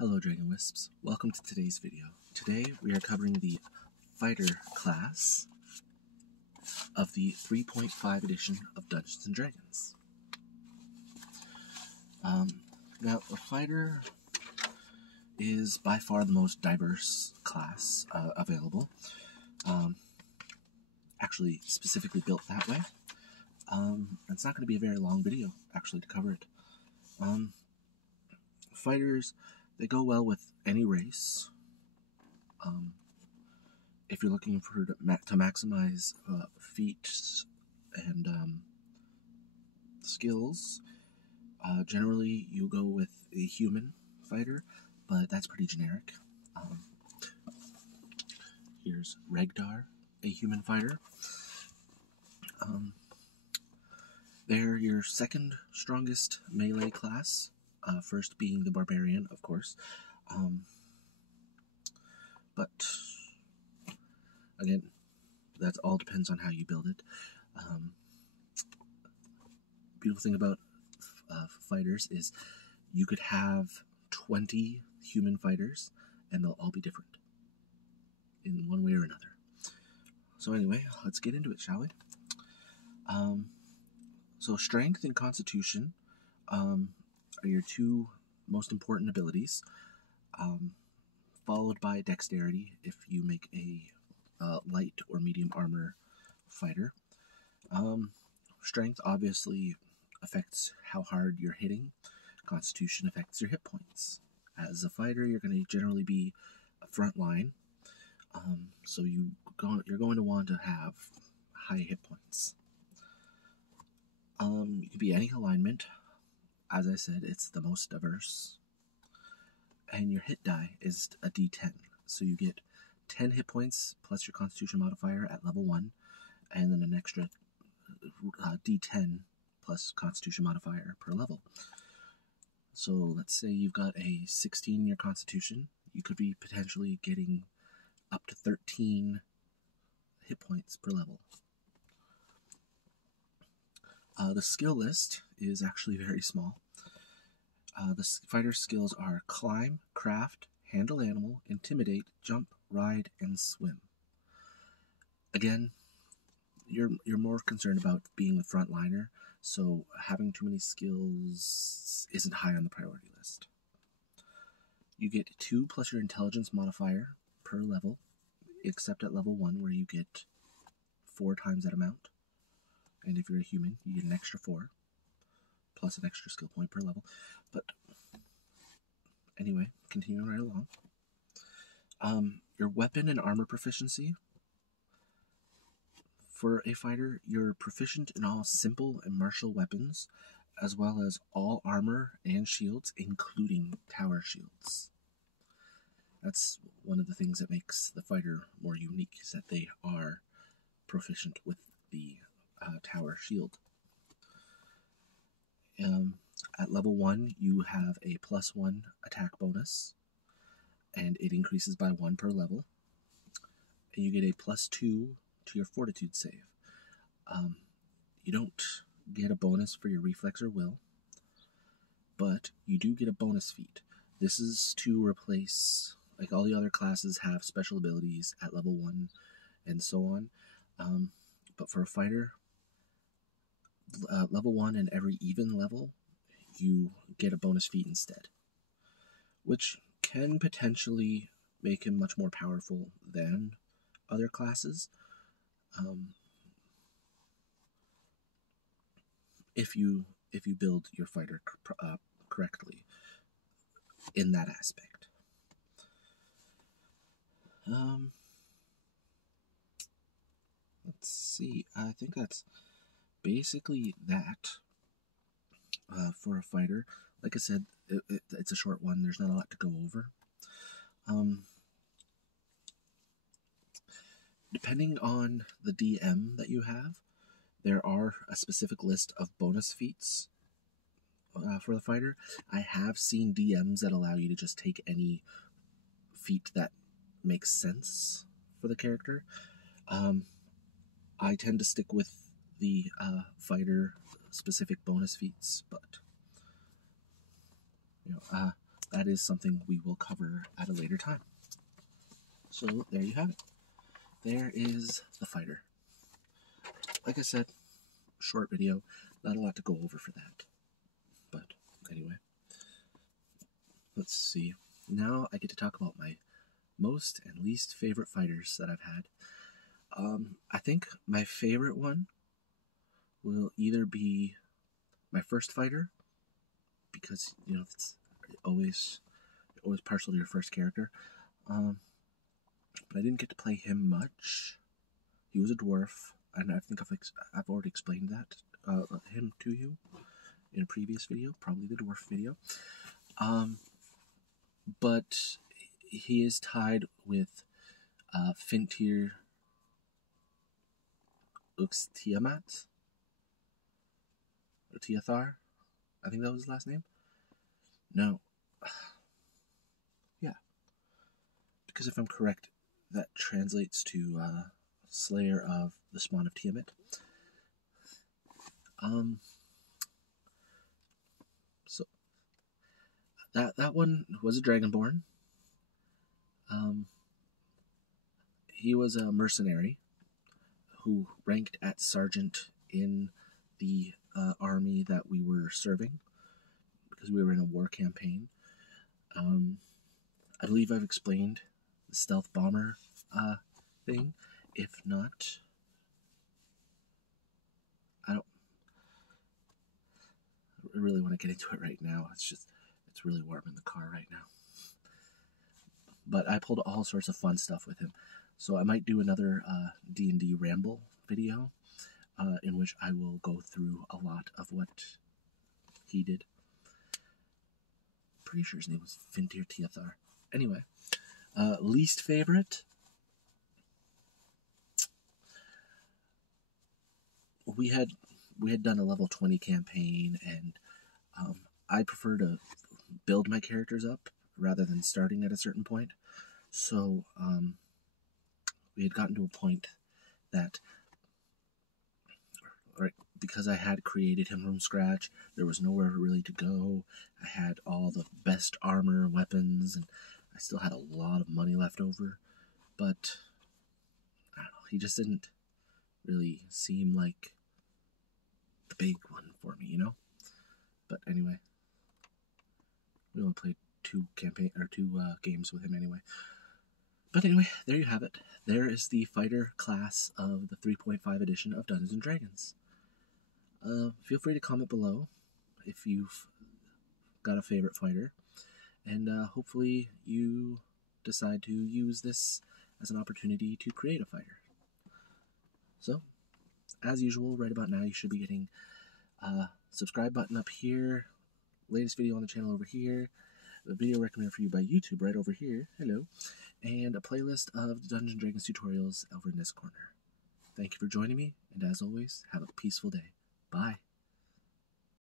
Hello Dragon Wisps, welcome to today's video. Today we are covering the Fighter class of the 3.5 edition of Dungeons & Dragons. Now, the Fighter is by far the most diverse class available. Actually, specifically built that way. It's not going to be a very long video, actually, to cover it. Fighters, they go well with any race. If you're looking for to maximize feats and skills, generally you go with a human fighter, but that's pretty generic. Here's Regdar, a human fighter. They're your second strongest melee class, first being the Barbarian, of course. But again, that all depends on how you build it. Beautiful thing about fighters is you could have 20 human fighters and they'll all be different in one way or another. So anyway, let's get into it, shall we? So strength and constitution are your two most important abilities, followed by dexterity if you make a light or medium armor fighter. Strength obviously affects how hard you're hitting. Constitution affects your hit points. As a fighter, you're going to generally be a front line, so you're going to want to have high hit points. You can be any alignment. As I said, it's the most diverse. And your hit die is a d10, so you get 10 hit points plus your constitution modifier at level 1, and then an extra d10 plus constitution modifier per level. So let's say you've got a 16 in your constitution, you could be potentially getting up to 13 hit points per level. The skill list is actually very small. The fighter skills are climb, craft, handle animal, intimidate, jump, ride, and swim. Again, you're more concerned about being the frontliner, so having too many skills isn't high on the priority list. You get 2 plus your intelligence modifier per level, except at level 1 where you get 4 times that amount. And if you're a human, you get an extra 4, plus an extra skill point per level. But anyway, continuing right along. Your weapon and armor proficiency. For a fighter, you're proficient in all simple and martial weapons, as well as all armor and shields, including tower shields. That's one of the things that makes the fighter more unique, is that they are proficient with the tower shield. At level 1, you have a +1 attack bonus, and it increases by 1 per level. And you get a +2 to your fortitude save. You don't get a bonus for your reflex or will, but you do get a bonus feat. This is to replace, like all the other classes have special abilities at level 1 and so on. But for a fighter, level 1 and every even level, you get a bonus feat instead, which can potentially make him much more powerful than other classes, if you build your fighter correctly in that aspect. Let's see, I think that's basically that for a fighter. Like I said, it's a short one. There's not a lot to go over. Depending on the DM that you have, there are a specific list of bonus feats for the fighter. I have seen DMs that allow you to just take any feat that makes sense for the character. I tend to stick with the fighter specific bonus feats, but that is something we will cover at a later time. So there you have it. There is the fighter. Like I said, short video, not a lot to go over for that. But anyway, let's see. Now I get to talk about my most and least favorite fighters that I've had. I think my favorite one will either be my first fighter, because you know it's always partial to your first character. But I didn't get to play him much. He was a dwarf, and I think I've already explained that him to you in a previous video, probably the dwarf video. But he is tied with Fintir Tiamat or Tiathar. I think that was his last name. No. Yeah. Because if I'm correct, that translates to Slayer of the Spawn of Tiamat. So that one was a Dragonborn. He was a mercenary who ranked at sergeant in the army that we were serving, because we were in a war campaign. I believe I've explained the stealth bomber thing. If not, I really want to get into it right now. It's really warm in the car right now. But I pulled all sorts of fun stuff with him. So I might do another D&D ramble video in which I will go through a lot of what he did. Pretty sure his name was Fintir Tiathar. Anyway, least favorite? We had done a level 20 campaign, and I prefer to build my characters up rather than starting at a certain point. So we had gotten to a point that, because I had created him from scratch, there was nowhere really to go. I had all the best armor, weapons, and I still had a lot of money left over. But I don't know, he just didn't really seem like the big one for me, you know? But anyway, we only played two games with him anyway. But anyway, there you have it. There is the fighter class of the 3.5 edition of Dungeons & Dragons. Feel free to comment below if you've got a favorite fighter. And hopefully you decide to use this as an opportunity to create a fighter. So, as usual, right about now you should be getting a subscribe button up here, latest video on the channel over here, the video recommended for you by YouTube right over here, hello, and a playlist of Dungeons & Dragons tutorials over in this corner. Thank you for joining me, and as always, have a peaceful day. Bye.